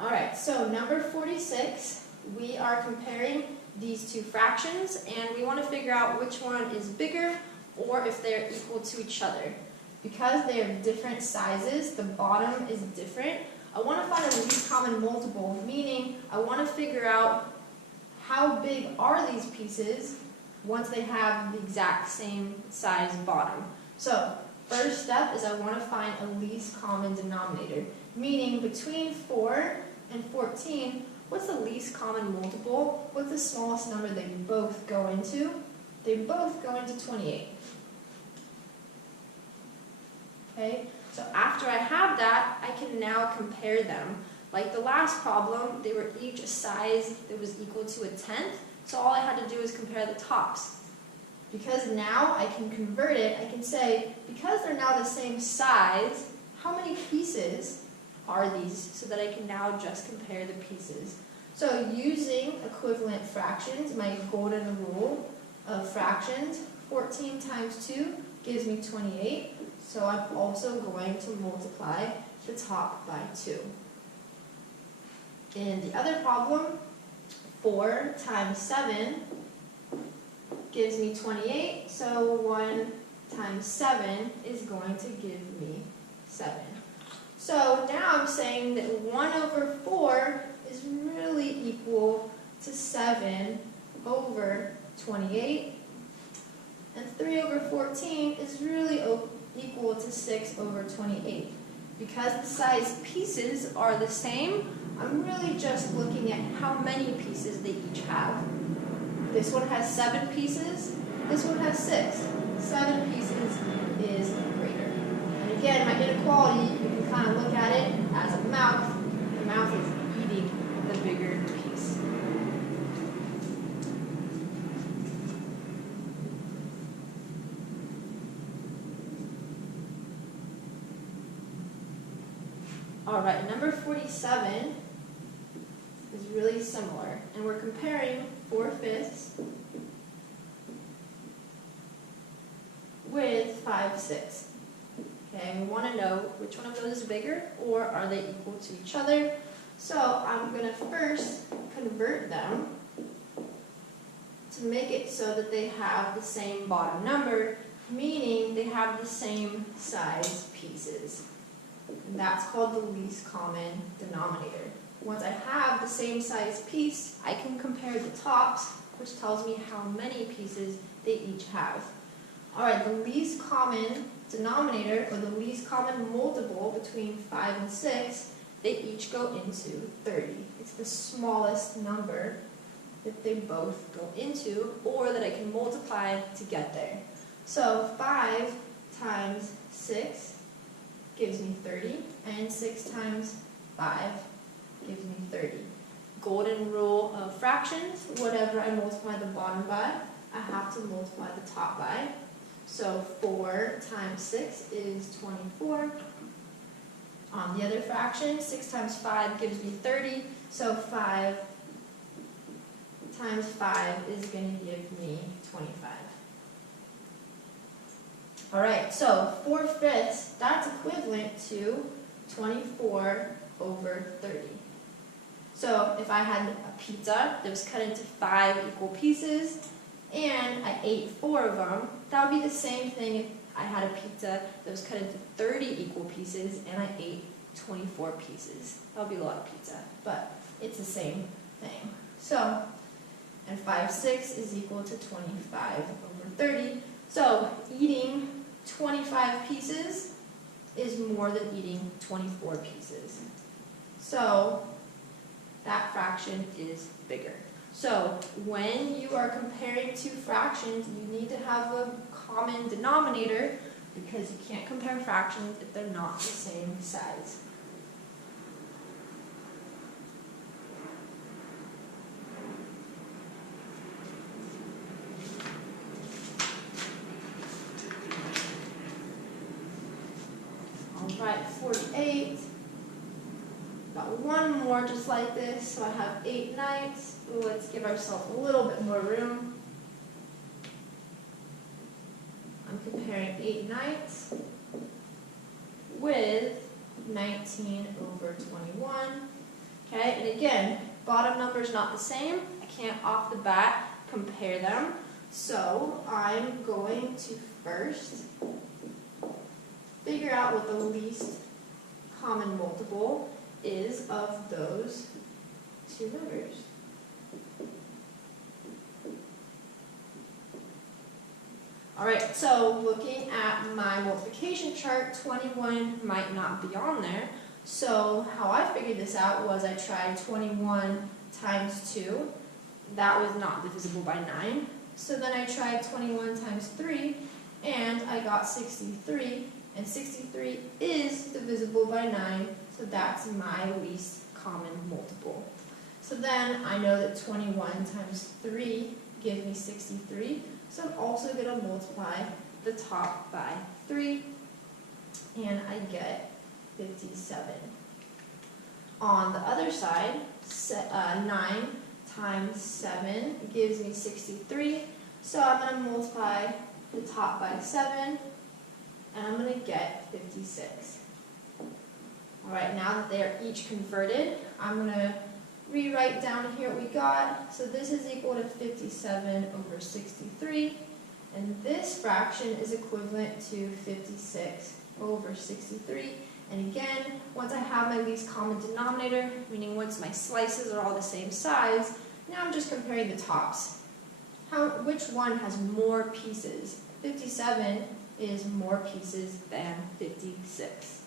All right, so number 46, we are comparing these two fractions, and we want to figure out which one is bigger or if they're equal to each other. Because they are different sizes, the bottom is different, I want to find a least common multiple, meaning I want to figure out how big are these pieces once they have the exact same size bottom. So, first step is I want to find a least common denominator, meaning between 4 and 14, what's the least common multiple? What's the smallest number they both go into? They both go into 28. Okay, so after I have that, I can now compare them. Like the last problem, they were each a size that was equal to a tenth, so all I had to do is compare the tops. Because now I can convert it, I can say, because they're now the same size, how many pieces are these, so that I can now just compare the pieces. So using equivalent fractions, my golden rule of fractions, 14 times 2 gives me 28. So I'm also going to multiply the top by 2. In the other problem, 4 times 7 gives me 28. So 1 times 7 is going to give me 7. So now I'm saying that 1 over 4 is really equal to 7 over 28. And 3 over 14 is really equal to 6 over 28. Because the size pieces are the same, I'm really just looking at how many pieces they each have. This one has 7 pieces, this one has 6. 7 pieces is greater. And again, my inequality, you can kind of look at it as a mouth. The mouth is eating the bigger piece. All right, number 47 is really similar, and we're comparing 4/5 with 5/6. Okay, we want to know which one of those is bigger, or are they equal to each other? So I'm going to first convert them to make it so that they have the same bottom number, meaning they have the same size pieces. And that's called the least common denominator. Once I have the same size piece, I can compare the tops, which tells me how many pieces they each have. Alright, the least common denominator, or the least common multiple between 5 and 6, they each go into 30. It's the smallest number that they both go into, or that I can multiply to get there. So 5 times 6 gives me 30, and 6 times 5 gives me 30. Golden rule of fractions, whatever I multiply the bottom by, I have to multiply the top by. So 4 times 6 is 24. On the other fraction, 6 times 5 gives me 30, so 5 times 5 is going to give me 25. Alright, so 4/5, that's equivalent to 24 over 30. So if I had a pizza that was cut into 5 equal pieces, and I ate 4 of them, that would be the same thing if I had a pizza that was cut into 30 equal pieces, and I ate 24 pieces. That would be a lot of pizza, but it's the same thing. So, and 5/6 is equal to 25 over 30. So eating 25 pieces is more than eating 24 pieces. So that fraction is bigger. So when you are comparing two fractions, you need to have a common denominator, because you can't compare fractions if they're not the same size. Alright, 48. Got one more just like this, so I have 8/9. Ooh, let's give ourselves a little bit more room. I'm comparing 8/9 with 19 over 21. Okay, and again, bottom number is not the same. I can't off the bat compare them. So I'm going to first figure out what the least common multiple is of those two numbers. Alright, so looking at my multiplication chart, 21 might not be on there. So how I figured this out was I tried 21 times 2. That was not divisible by 9. So then I tried 21 times 3, and I got 63. And 63 is divisible by 9, so that's my least common multiple. So then I know that 21 times 3 gives me 63. So I'm also going to multiply the top by 3, and I get 57. On the other side, 9 times 7 gives me 63. So I'm going to multiply the top by 7, and I'm going to get 56. Alright, now that they are each converted, I'm going to rewrite down here what we got. So this is equal to 57 over 63, and this fraction is equivalent to 56 over 63. And again, once I have my least common denominator, meaning once my slices are all the same size, now I'm just comparing the tops. Which one has more pieces? 57 is more pieces than 56.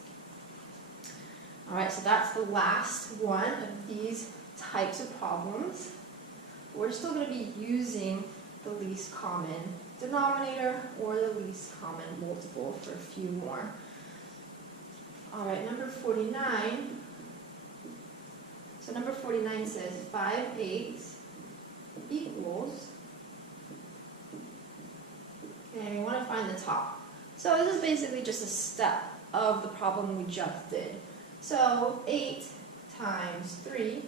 Alright, so that's the last one of these types of problems. We're still going to be using the least common denominator or the least common multiple for a few more. Alright, number 49. So number 49 says 5/8 equals, okay, we want to find the top. So this is basically just a step of the problem we just did. So 8 times 3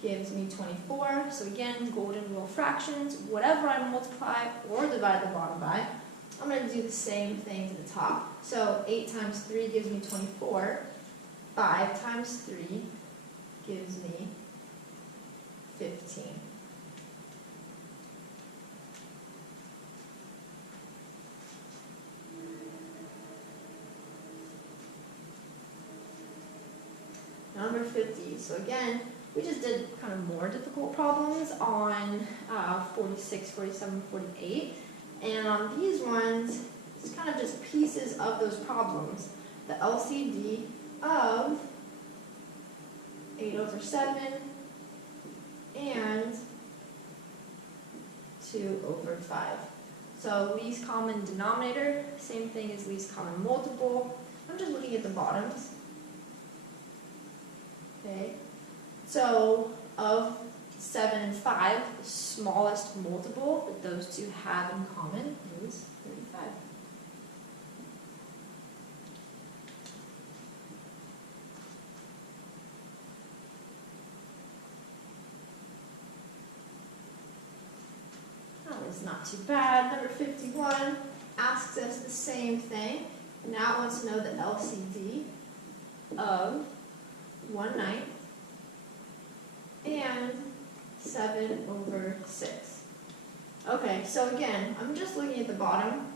gives me 24. So again, golden rule fractions, whatever I multiply or divide the bottom by, I'm going to do the same thing to the top. So 8 times 3 gives me 24. 5 times 3 gives me 15. Number 50. So again, we just did kind of more difficult problems on 46, 47, 48. And on these ones, it's kind of just pieces of those problems. The LCD of 8 over 7 and 2 over 5. So least common denominator, same thing as least common multiple. I'm just looking at the bottoms. Okay, so of 7 and 5, the smallest multiple that those two have in common is 35. That was not too bad. Number 51 asks us the same thing. Now it wants to know the LCD of 1/9 and 7 over 6. Okay, so again, I'm just looking at the bottom.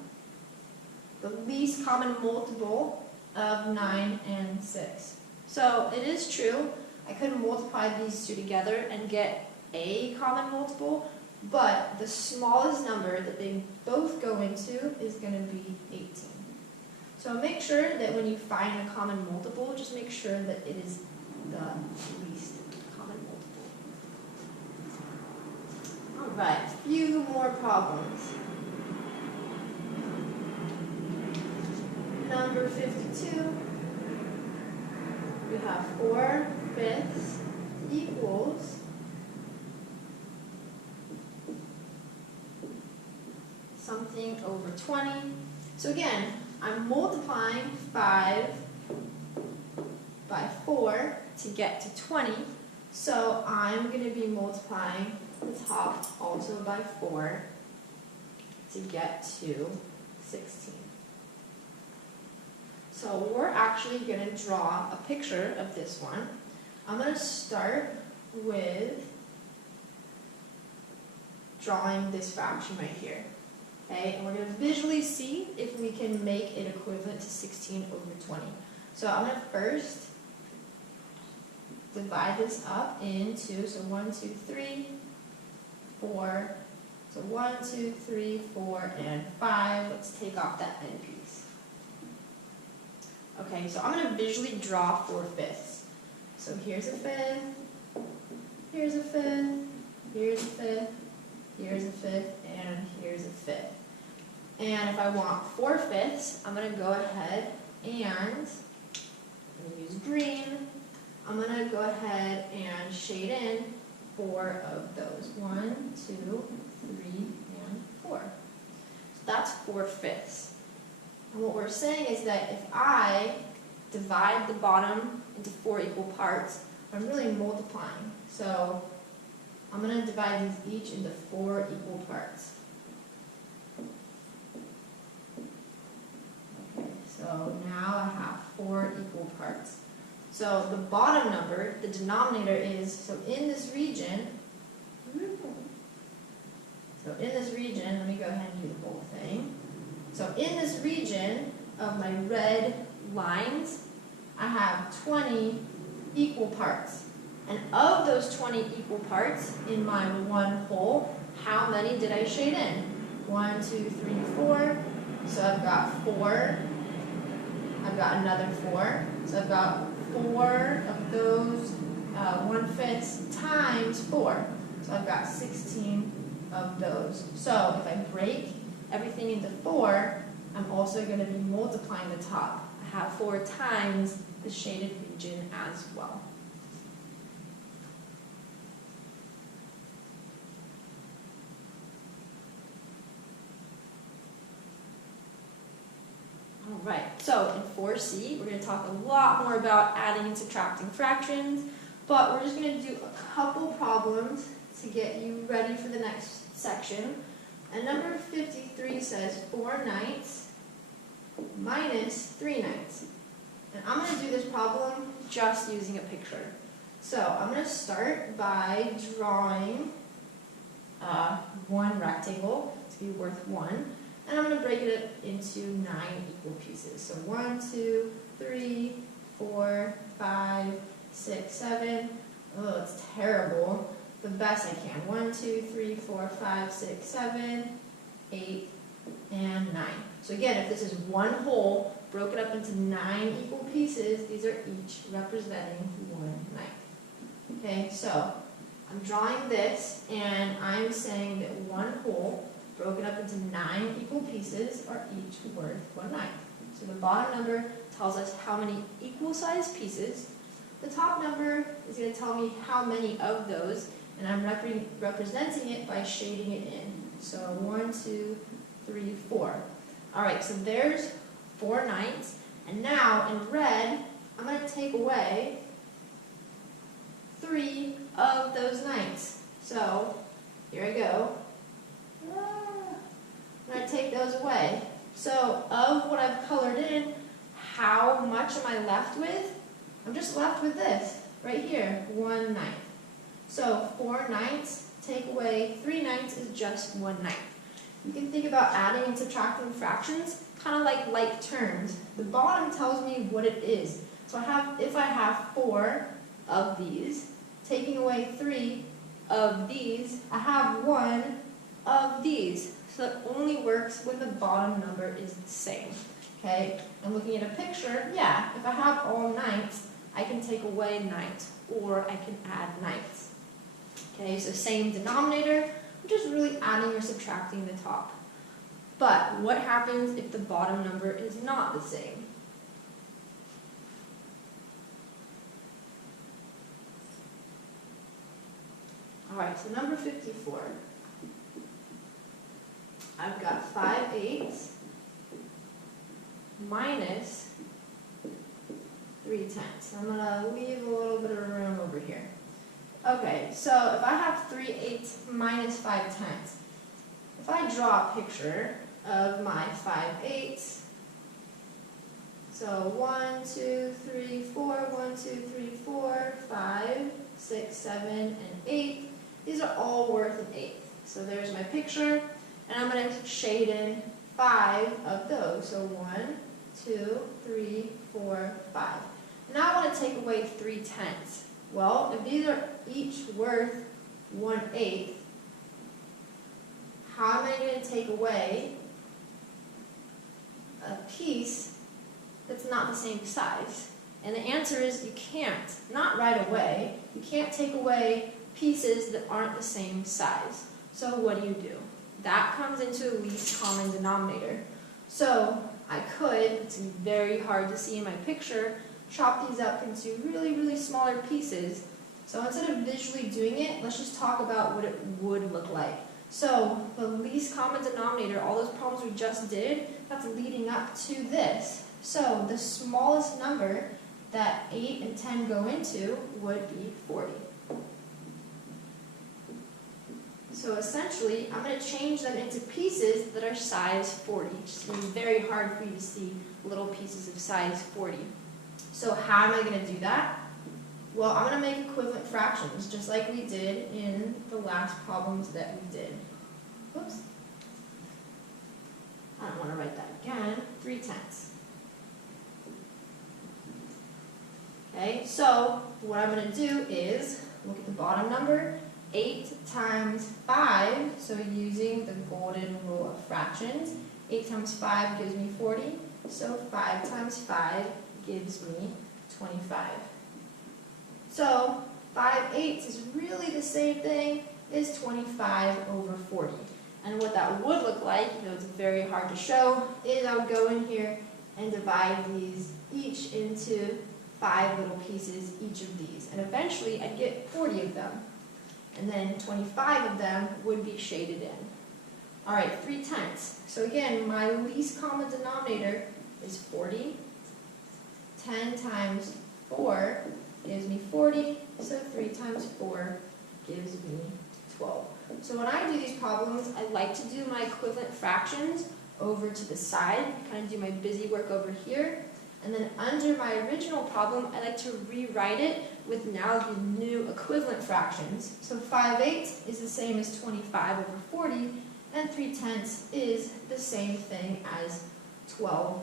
The least common multiple of 9 and 6. So it is true, I could multiply these two together and get a common multiple, but the smallest number that they both go into is going to be 18. So make sure that when you find a common multiple, just make sure that it is the least common multiple. Alright, a few more problems. Number 52, we have 4/5 equals something over 20. So again, I'm multiplying 5 by 4 to get to 20. So I'm going to be multiplying the top also by 4 to get to 16. So we're actually going to draw a picture of this one. I'm going to start with drawing this fraction right here. Okay, and we're going to visually see if we can make it equivalent to 16 over 20. So I'm going to first divide this up into, so 1, 2, 3, 4, so 1, 2, 3, 4, and 5. Let's take off that end piece. Okay, so I'm going to visually draw 4/5. So here's a fifth, here's a fifth, here's a fifth, here's a fifth, and here's a fifth. And if I want 4/5, I'm going to go ahead and I'm going to use green. I'm going to go ahead and shade in 4 of those. 1, 2, 3, and 4. So that's 4/5. And what we're saying is that if I divide the bottom into 4 equal parts, I'm really multiplying. So I'm going to divide these each into 4 equal parts. Okay, so now I have 4 equal parts. So the bottom number, the denominator is, so in this region, let me go ahead and do the whole thing. So in this region of my red lines, I have 20 equal parts. And of those 20 equal parts in my one whole, how many did I shade in? 1, 2, 3, 4. So I've got 4. I've got another 4. So I've got 4 of those 1/5 times 4. So I've got 16 of those. So if I break everything into 4, I'm also going to be multiplying the top. I have 4 times the shaded region as well. All right, so in 4C, we're going to talk a lot more about adding and subtracting fractions, but we're just going to do a couple problems to get you ready for the next section. And number 53 says 4/9 minus 3/9. And I'm going to do this problem just using a picture. So I'm going to start by drawing one rectangle to be worth 1. And I'm going to break it into 9 equal pieces. So 1, 2, 3, 4, 5, 6, 7. Oh, it's terrible. The best I can. 1, 2, 3, 4, 5, 6, 7, 8, and 9. So again, if this is one whole broken up into 9 equal pieces, these are each representing 1/9. Okay, so I'm drawing this, and I'm saying that one whole broken up into 9 equal pieces are each worth 1/9. So the bottom number tells us how many equal sized pieces. The top number is going to tell me how many of those, and I'm representing it by shading it in. So 1, 2, 3, 4. All right, so there's 4/9. And now in red, I'm going to take away 3 of those 9s. So here I go. I'm going to take those away. So of what I've colored in, how much am I left with? I'm just left with this right here, 1/9. So 4/9, take away 3/9 is just 1/9. You can think about adding and subtracting fractions kind of like terms. The bottom tells me what it is. So if I have 4 of these, taking away 3 of these, I have 1 of these. So it only works when the bottom number is the same. Okay, and looking at a picture, yeah, if I have all 9s, I can take away 9s, or I can add 9s. Okay, so same denominator, I'm just really adding or subtracting the top. But what happens if the bottom number is not the same? Alright, so number 54. I've got 5/8 minus 3/10. I'm going to leave a little bit of room over here. Okay, so if I have 3/8 minus 5/10, if I draw a picture of my 5/8, so 1, 2, 3, 4, 1, 2, 3, 4, 5, 6, 7, and 8. These are all worth an eighth. So there's my picture, and I'm going to shade in 5 of those. So 1, 2, 3, 4, 5. Now I want to take away 3/10. Well, if these are each worth 1/8, how am I going to take away a piece that's not the same size? And the answer is you can't. Not right away. You can't take away pieces that aren't the same size. So what do? That comes into a least common denominator. So I could, it's very hard to see in my picture, chop these up into really, really smaller pieces. So instead of visually doing it, let's just talk about what it would look like. So the least common denominator, all those problems we just did, that's leading up to this. So the smallest number that 8 and 10 go into would be 40. So essentially, I'm going to change them into pieces that are size 40. It's going to be very hard for you to see little pieces of size 40. So how am I going to do that? Well, I'm going to make equivalent fractions, just like we did in the last problems that we did. Whoops. I don't want to write that again. 3/10. Okay, so what I'm going to do is look at the bottom number. 8 times 5, so using the golden rule of fractions, 8 times 5 gives me 40, so 5 times 5 gives me 25. So 5/8 is really the same thing as 25 over 40. And what that would look like, you know, it's very hard to show, is I would go in here and divide these each into 5 little pieces, each of these. And eventually I'd get 40 of them. And then 25 of them would be shaded in. All right, 3/10. So again, my least common denominator is 40. 10 times 4 gives me 40, so 3 times 4 gives me 12. So when I do these problems, I like to do my equivalent fractions over to the side, kind of do my busy work over here. And then under my original problem, I like to rewrite it with now the new equivalent fractions. So 5/8 is the same as 25 over 40, and 3/10 is the same thing as 12